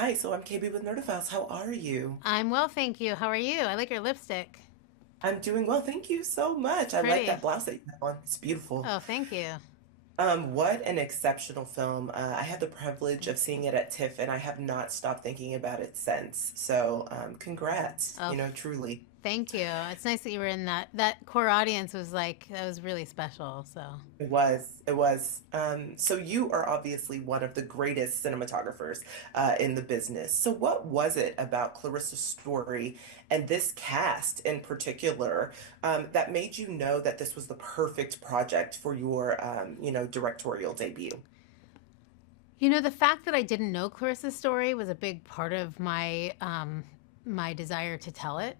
Hi, so I'm KB with Nerdophiles. How are you? I'm well, thank you. How are you? I like your lipstick. I'm doing well. Thank you so It's much. I like pretty. that blouse that you have on. It's beautiful. Oh, thank you. What an exceptional film. I had the privilege of Thanks. seeing it at TIFF, and I have not stopped thinking about it since. So, congrats, Oh, truly. thank you. It's nice that you were in that. That core audience was like, that was really special. So, It was. It was. So you are obviously one of the greatest cinematographers in the business. So what was it about Clarissa's story and this cast in particular that made you know that this was the perfect project for your, directorial debut? the fact that I didn't know Clarissa's story was a big part of my desire to tell it.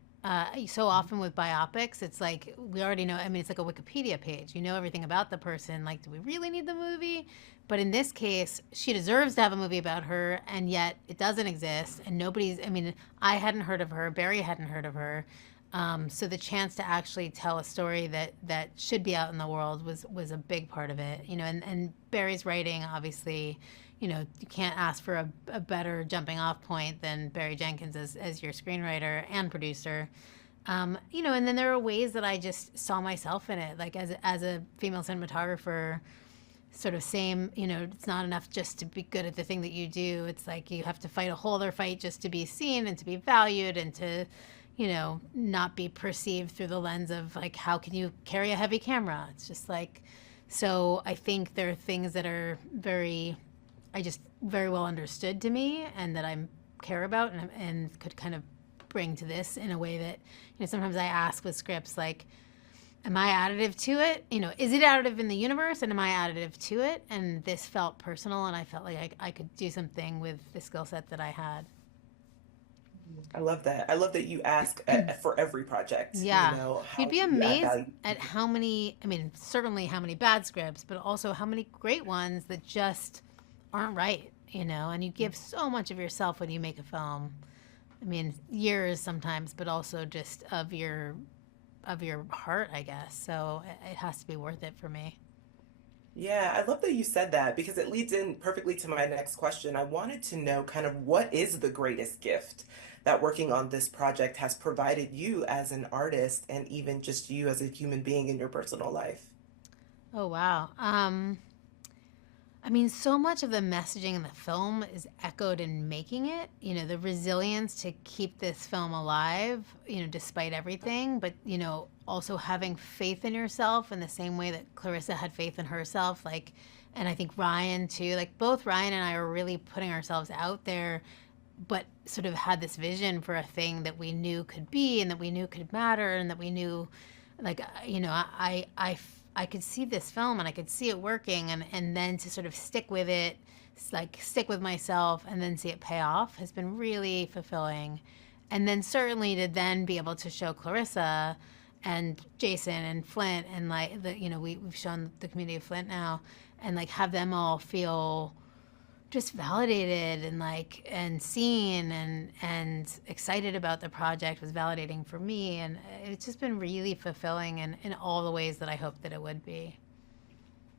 So often with biopics, it's like we already know. I mean, it's like a Wikipedia page. You know everything about the person. Like, do we really need the movie? But in this case, she deserves to have a movie about her, and yet it doesn't exist. And nobody's. I mean, I hadn't heard of her. Barry hadn't heard of her. So the chance to actually tell a story that should be out in the world was a big part of it. And Barry's writing, obviously, you can't ask for a better jumping off point than Barry Jenkins as your screenwriter and producer. And then there are ways that I just saw myself in it, like as a female cinematographer, sort of same, it's not enough just to be good at the thing that you do. It's like you have to fight a whole other fight just to be seen and to be valued and to, not be perceived through the lens of like, how can you carry a heavy camera? It's just like, so I think there are things that are I just very well understood to me and that I care about and could kind of bring to this in a way that, sometimes I ask with scripts like, am I additive to it? Is it additive in the universe and am I additive to it? And this felt personal and I felt like I could do something with the skill set that I had. I love that. I love that you ask for every project, Yeah. You'd how be can you add amazed value? at how many, I mean, certainly how many bad scripts, but also how many great ones that just aren't right, and you give so much of yourself when you make a film. I mean, years sometimes, but also just of your heart, I guess. So it has to be worth it for me. Yeah, I love that you said that because it leads in perfectly to my next question. I wanted to know kind of what is the greatest gift that working on this project has provided you as an artist and even just you as a human being in your personal life? Oh wow. I mean, so much of the messaging in the film is echoed in making it. The resilience to keep this film alive, despite everything, but, also having faith in yourself in the same way that Clarissa had faith in herself. Like, and I think Ryan too, like, both Ryan and I were really putting ourselves out there, but sort of had this vision for a thing that we knew could be and that we knew could matter and that we knew, like, I could see this film and I could see it working, and then to sort of stick with it, like stick with myself and then see it pay off has been really fulfilling. And then certainly to then be able to show Clarissa and Jason and Flint and like we've shown the community of Flint now, and like have them all feel just validated and like and seen and excited about the project was validating for me, and it's just been really fulfilling in all the ways that I hoped that it would be.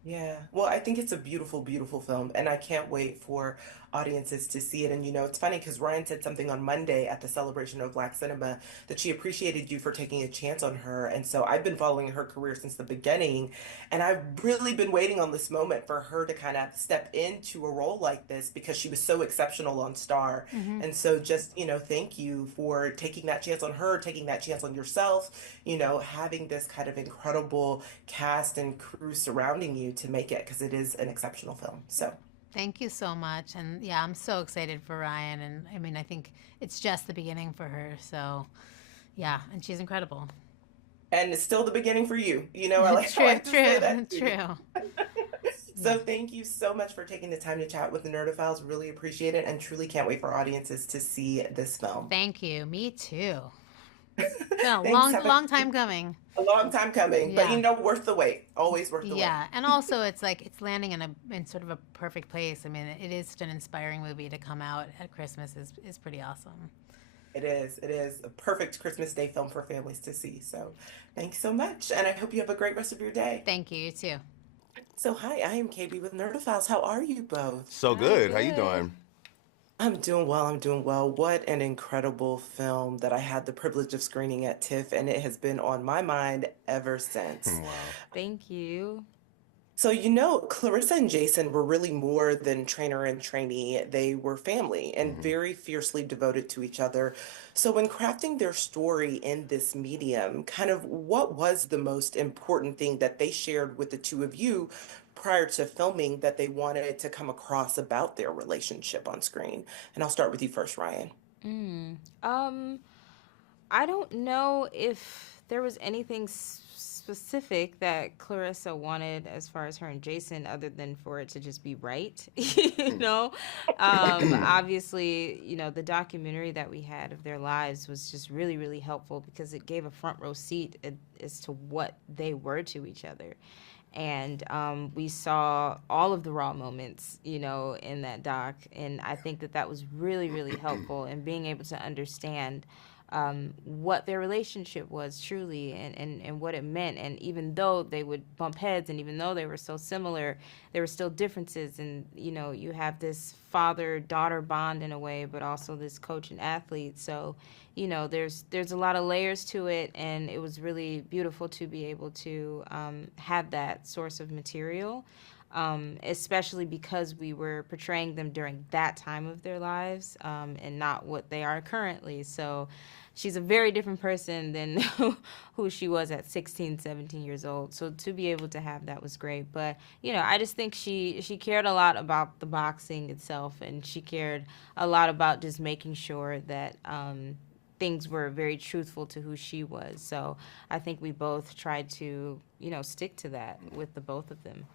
Yeah. Well, I think it's a beautiful, beautiful film, and I can't wait for audiences to see it. And it's funny because Ryan said something on Monday at the celebration of Black cinema that she appreciated you for taking a chance on her. And so I've been following her career since the beginning, and I've really been waiting on this moment for her to kind of step into a role like this because she was so exceptional on Star. Mm-hmm. And so just, thank you for taking that chance on her, taking that chance on yourself, having this kind of incredible cast and crew surrounding you to make it because it is an exceptional film. So, Thank you so much, and yeah, I'm so excited for Ryan, and I mean, I think it's just the beginning for her. So yeah, and she's incredible. and it's still the beginning for you. I True, like to say that true, too. true. Yeah. So thank you so much for taking the time to chat with the Nerdophiles. Really appreciate it and truly can't wait for audiences to see this film. Thank you. Me too. It's been a Thanks. long, Have long time coming. a long time coming, but Yeah. worth the wait. Always worth the wait. Yeah, and also it's like it's landing in sort of a perfect place. I mean, it is such an inspiring movie to come out at Christmas is pretty awesome. It is. It is a perfect Christmas Day film for families to see. So thanks so much. And I hope you have a great rest of your day. Thank you, you too. So, hi, I am KB with Nerdophiles. How are you both? So Oh, good. How you good. doing? I'm doing well. I'm doing well. What an incredible film that I had the privilege of screening at TIFF, and it has been on my mind ever since. Wow. Thank you. So, Clarissa and Jason were really more than trainer and trainee. They were family and Hmm. very fiercely devoted to each other. So, when crafting their story in this medium, kind of what was the most important thing that they shared with the two of you prior to filming that they wanted to come across about their relationship on screen? And I'll start with you first, Ryan. Mm. Um, I don't know if there was anything specific that Clarissa wanted as far as her and Jason, other than for it to just be right. you know, Obviously, the documentary that we had of their lives was just really, really helpful because it gave a front row seat as to what they were to each other. And we saw all of the raw moments, in that doc, and I think that that was really, really helpful in being able to understand what their relationship was truly, and what it meant. And even though they would bump heads, and even though they were so similar, there were still differences. And you have this father daughter bond in a way, but also this coach and athlete. So there's a lot of layers to it, and it was really beautiful to be able to have that source of material, especially because we were portraying them during that time of their lives, and not what they are currently. So she's a very different person than who she was at 16, 17 years old. So to be able to have that was great. But I just think she cared a lot about the boxing itself, and she cared a lot about just making sure that things were very truthful to who she was. So I think we both tried to, stick to that with the both of them.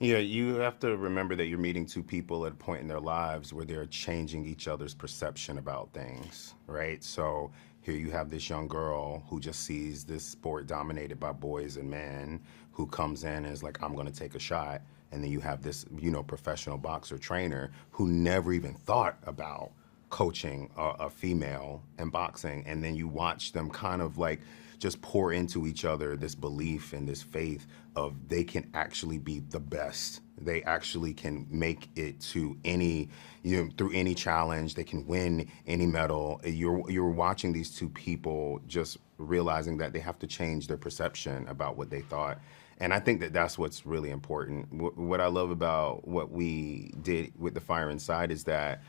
Yeah, you have to remember that you're meeting two people at a point in their lives where they're changing each other's perception about things, right? So here you have this young girl who just sees this sport dominated by boys and men who comes in and is like, I'm going to take a shot. And then you have this, professional boxer trainer who never even thought about coaching a female in boxing. And then you watch them kind of like just pour into each other this belief and this faith of they can actually be the best. They actually can make it to any, through any challenge. They can win any medal. You're watching these two people just realizing that they have to change their perception about what they thought. And I think that that's what's really important. What I love about what we did with The Fire Inside is that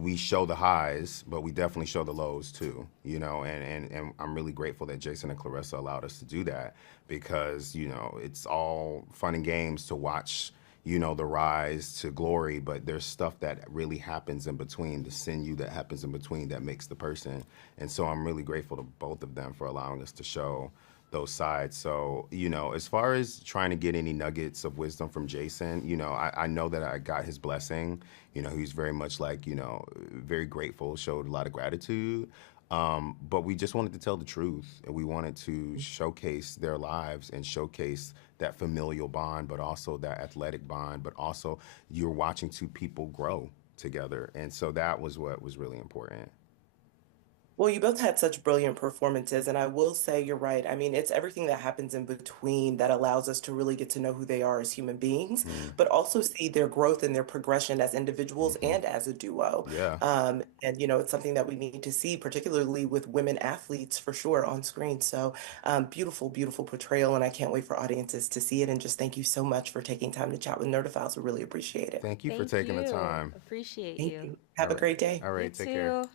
we show the highs, but we definitely show the lows too, and I'm really grateful that Jason and Clarissa allowed us to do that because, it's all fun and games to watch, the rise to glory, but there's stuff that really happens in between, the sinew that happens in between that makes the person. And so I'm really grateful to both of them for allowing us to show those sides. So, as far as trying to get any nuggets of wisdom from Jason, I know that I got his blessing. He's very much like, very grateful, showed a lot of gratitude. But we just wanted to tell the truth, and we wanted to showcase their lives and showcase that familial bond, but also that athletic bond, but also you're watching two people grow together. And so that was what was really important. Well, you both had such brilliant performances, and I will say you're right. I mean, it's everything that happens in between that allows us to really get to know who they are as human beings, Mm-hmm. but also see their growth and their progression as individuals Mm-hmm. and as a duo. Yeah. And it's something that we need to see, particularly with women athletes for sure on screen. So, beautiful, beautiful portrayal, and I can't wait for audiences to see it. And just thank you so much for taking time to chat with Nerdophiles. We really appreciate it. Thank you for Thank taking the you. time. Appreciate Thank you. you. All Have a right. great day. All You right. Take care. too.